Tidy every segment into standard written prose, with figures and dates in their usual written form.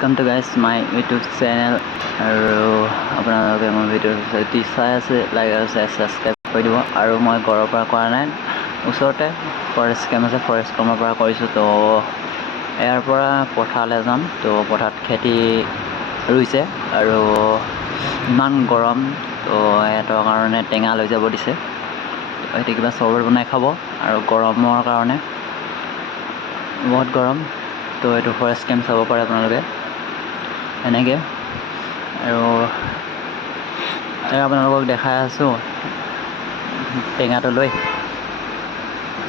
Welcome to guys my YouTube channel আৰু আপোনালোকে মোৰ ভিডিঅ' যদি চাই আছে লাইক আৰু সাবস্ক্ৰাইব কৰি দিব আৰু মই ঘৰৰ পৰা কৰা নাই ওচৰতে ফৰেষ্ট কেম্প আছে ফৰেষ্ট কেম্পৰ পৰা কৰিছোঁ তো ইয়াৰ পৰা পথাৰলৈ যাম তো পথাৰত খেতি ৰুইছে আৰু ইমান গৰম তো সিহঁতৰ কাৰণে টেঙা লৈ যাব দিছে সিহঁতে কিবা চৰবত বনাই খাব আৰু গৰমৰ কাৰণে বহুত গৰম তো এইটো ফৰেষ্ট কেম্প চাব পাৰে আপোনালোকে এনেকৈ আৰু আপোনালোকক দেখাই আছোঁ টেঙাটো লৈ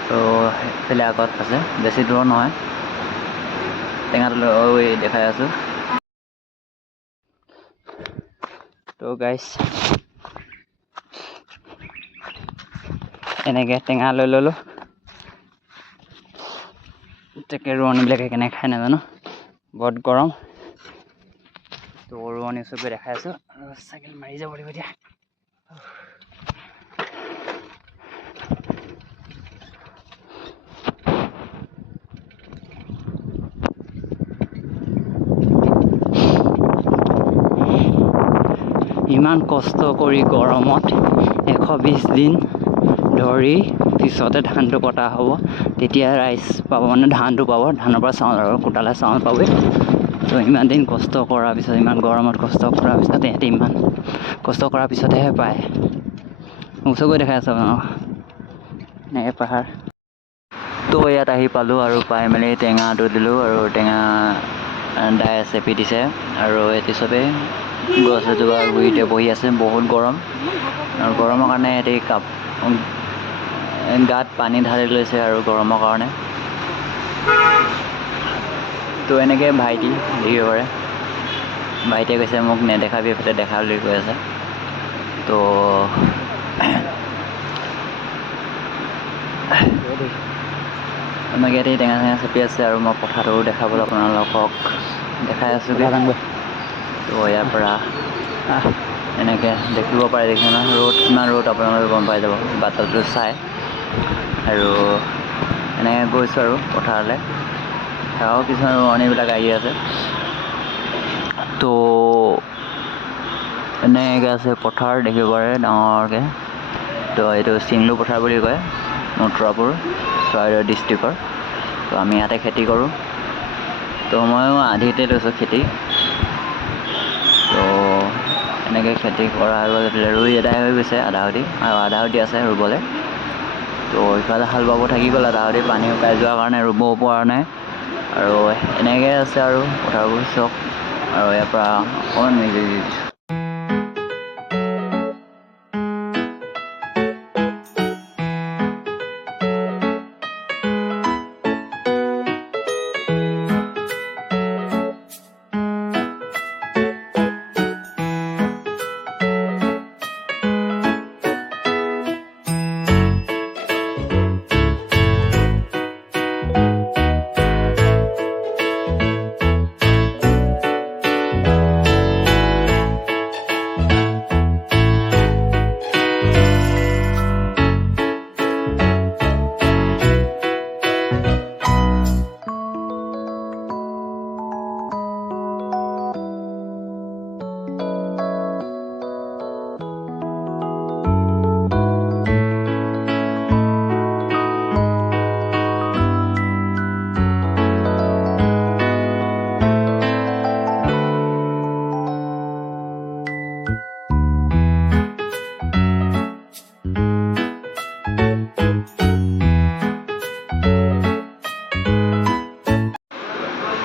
তো সেইফালে আগত আছে বেছি দূৰ নহয় টেঙাটো লৈ দেখাই আছোঁ তো গাইছ এনেকৈ টেঙা লৈ ল'লোঁ তাকে ৰোৱনীবিলাকে কেনেকৈ খাই নাজানো বহুত গৰম তো ৰোৱনী চবে দেখাই আছোঁ চাইকেল মাৰি যাব লাগিব এতিয়া ইমান কষ্ট কৰি গৰমত 120 দিন ধৰি পিছতে ধানটো কটা হ'ব তেতিয়া ৰাইজ পাব মানে ধানটো পাব ধানৰ পৰা চাউল আৰু কোটালে চাউল পাবই তো ইমান দিন কষ্ট কৰাৰ পিছত ইমান গৰমত কষ্ট কৰাৰ পিছত সিহঁতে ইমান কষ্ট কৰাৰ পিছতহে পায় ওচৰকৈ দেখাই আছোঁ আপোনালোকক এনেকৈ পাহাৰ তো ইয়াত আহি পালোঁ আৰু পাই মেলি টেঙাটো দিলোঁ আৰু টেঙা দাই চেপি দিছে আৰু এটি চবেই গছ এজোপা গুৰিতে বহি আছে বহুত গৰম আৰু গৰমৰ কাৰণে এটি গাত পানী ঢালি লৈছে আৰু গৰমৰ কাৰণে তো এনেকৈ ভাইটি দেখিব পাৰে ভাইটিয়ে কৈছে মোক নেদেখাবি এইফালে দেখা বুলি কৈ আছে তো আমাক ইয়াতে টেঙা চেপি আছে আৰু মই পথাৰটো দেখাবলৈ আপোনালোকক দেখাই আছোঁগৈ তো ইয়াৰ পৰা এনেকৈ দেখিব পাৰে দেখিছে ন ৰ'দ কিমান ৰ'দ আপোনালোকে গম পাই যাব বাটটো চাই আৰু এনেকৈ গৈছোঁ আৰু পথাৰলৈ আৰু কিছুমান ৰোৱনীবিলাক আহি আছে তো এনেকৈ আছে পথাৰ দেখিব পাৰে ডাঙৰকৈ তো এইটো চিংলু পথাৰ বুলি কয় মথুৰাপুৰ চৰাইদেউ ডিষ্ট্ৰিক্টৰ তো আমি ইয়াতে খেতি কৰোঁ তো ময়ো আধিতে লৈছোঁ খেতি তো এনেকৈ খেতি কৰা হৈ গ'ল এইফালে ৰুই এদাই হৈ গৈছে আধা সুধি আৰু আধা সুধি আছে ৰুবলৈ তো ইফালে হাল বাব থাকি গ'ল আধা সুধি পানী শুকাই যোৱাৰ কাৰণে ৰুব পৰা নাই আৰু এনেকৈ আছে আৰু পথাৰবোৰ চাওক আৰু ইয়াৰ পৰা অকণমান মিলি দিছোঁ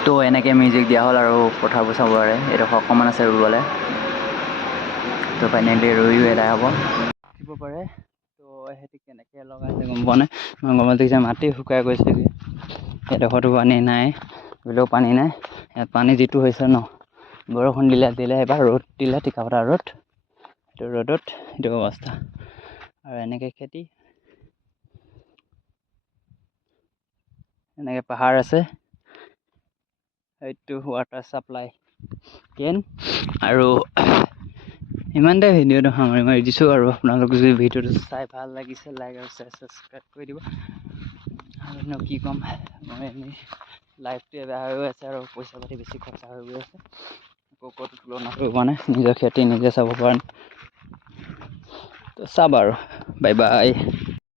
তো এনেকৈ মিউজিক দিয়া হ'ল আৰু পথাৰবোৰ চাব পাৰে এইডোখৰ অকণমান আছে ৰুবলৈ তো ফাইনেলি ৰুইও এদাই হ'ব দিব পাৰে তো সিহঁতি কেনেকৈ লগাইছে গম পোৱা নাই মই গম দেখিছে মাটি শুকাই গৈছেগৈ এডোখৰতো পানী নাই বোলেও পানী নাই ইয়াত পানী যিটো হৈছে ন বৰষুণ দিলে এবাৰ ৰ'দ দিলে টিকাফটা ৰ'দ সেইটো ৰ'দত সেইটো অৱস্থা আৰু এনেকৈ খেতি এনেকৈ পাহাৰ আছে এইটো ৱাটাৰ ছাপ্লাই কেন আৰু ইমানতে ভিডিঅ'টো সামৰি মাৰি দিছোঁ আৰু আপোনালোকে যদি ভিডিঅ'টো চাই ভাল লাগিছে লাইক আৰু ছাবস্ক্ৰাইব কৰি দিব আৰুনো কি ক'ম মই এনেই লাইফটোৱে বেয়া হৈ গৈ আছে আৰু পইচা পাতি বেছি খৰচা হৈ গৈ আছে। আকৌ ক'তো তুলনা কৰিব পৰা নাই, নিজৰ খেতি নিজে চাব পৰা নাই। তো চাবা আৰু বাই বাই।